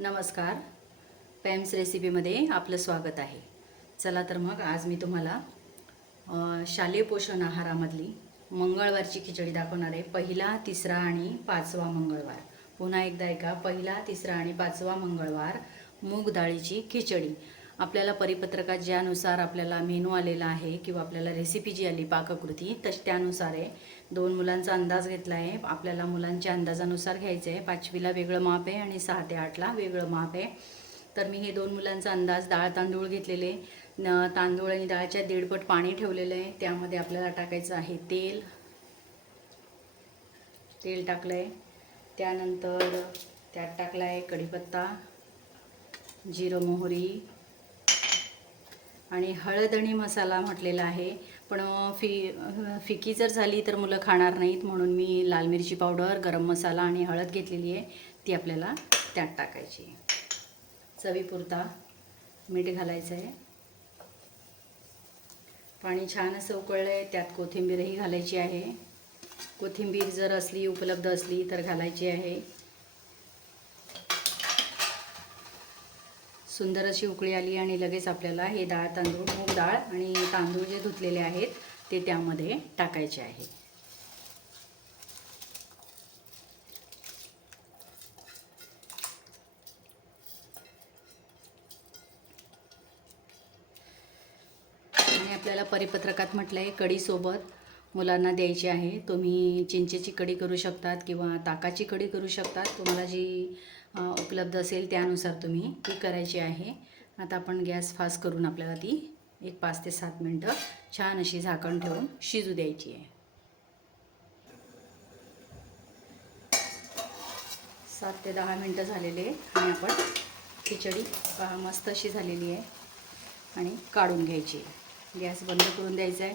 नमस्कार. पॅम्स रेसिपीमध्ये आपलं स्वागत आहे. चला तर मग आज मी तुम्हाला शालेय पोषण आहारामधली मंगळवारची खिचडी दाखवणार आहे. पहिला तिसरा आणि पाचवा मंगळवार. पुन्हा एकदा ऐका. पहिला तिसरा आणि पाचवा मंगळवार मूग डाळीची खिचडी. आपल्याला परिपत्रकात ज्यानुसार आपल्याला मेनू आलेला आहे किंवा आपल्याला रेसिपी जी आली पाककृती तश त्यानुसार आहे दोन मुलांचा अंदाज घेतला आहे आपल्याला मुलांच्या अंदाजानुसार घ्यायचं आहे पाचवीला वेगळं माप आहे आणि सहा ते आठला वेगळं माप आहे. तर मी हे दोन मुलांचा अंदाज डाळ तांदूळ घेतलेले. न तांदूळ आणि डाळच्या दीडपट पाणी ठेवलेलं आहे. त्यामध्ये आपल्याला टाकायचं आहे तेल. तेल टाकलं आहे त्यानंतर त्यात टाकला आहे कढीपत्ता जिरं मोहरी आणि हळद आणि मसाला म्हटलेला आहे. पण फि फिकी जर झाली तर मुलं खाणार नाहीत म्हणून मी लाल मिरची पावडर गरम मसाला आणि हळद घेतलेली आहे. ती आपल्याला त्यात टाकायची चवीपुरता मीठ घालायचं आहे. पाणी छान असं उकळलं आहे. त्यात कोथिंबीरही घालायची आहे. कोथिंबीर जर असली उपलब्ध असली तर घालायची आहे. सुंदर अशी उकळी आली आणि लगेच आपल्याला हे डाळ तांदूळ मूग डाळ आणि तांदूळ जे धुतलेले आहेत ते त्यामध्ये टाकायचे आहे. आणि आपल्याला परिपत्रकात म्हटलं आहे कढीसोबत मुलांना द्यायची आहे. तुम्ही चिंचेची कढी करू शकतात किंवा ताकाची कढी करू शकतात. तुम्हाला जी उपलब्ध असेल त्यानुसार तुम्ही ती करायची आहे. आता आपण गॅस फास्ट करून आपल्याला ती एक पाच ते सात मिनटं छान अशी झाकण ठेवून शिजू द्यायची आहे. सात ते दहा मिनटं झालेले आहे आणि आपण खिचडी मस्त अशी झालेली आहे आणि काढून घ्यायची आहे. गॅस बंद करून द्यायचा आहे.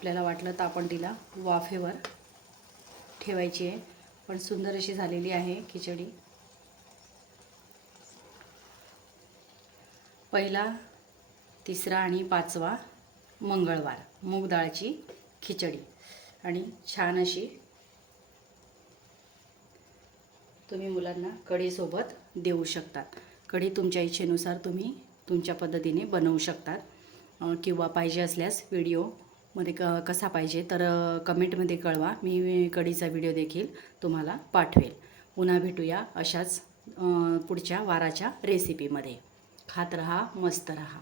आपल्याला वाटलं तर आपण तिला वाफेवर ठेवायची आहे. पण सुंदर अशी झालेली आहे खिचडी. पहिला तिसरा आणि पाचवा मंगळवार मूग डाळची खिचडी. आणि छान अशी तुम्ही मुलांना कढीसोबत देऊ शकतात. कढी तुमच्या इच्छेनुसार तुम्ही तुमच्या पद्धतीने बनवू शकतात. किंवा पाहिजे असल्यास व्हिडिओ मध्ये क कसा पाहिजे तर कमेंटमध्ये कळवा. मी कढीचा व्हिडिओ देखील तुम्हाला पाठवेल. पुन्हा भेटूया अशाच पुढच्या वाराच्या रेसिपीमध्ये खात रहा मस्त रहा.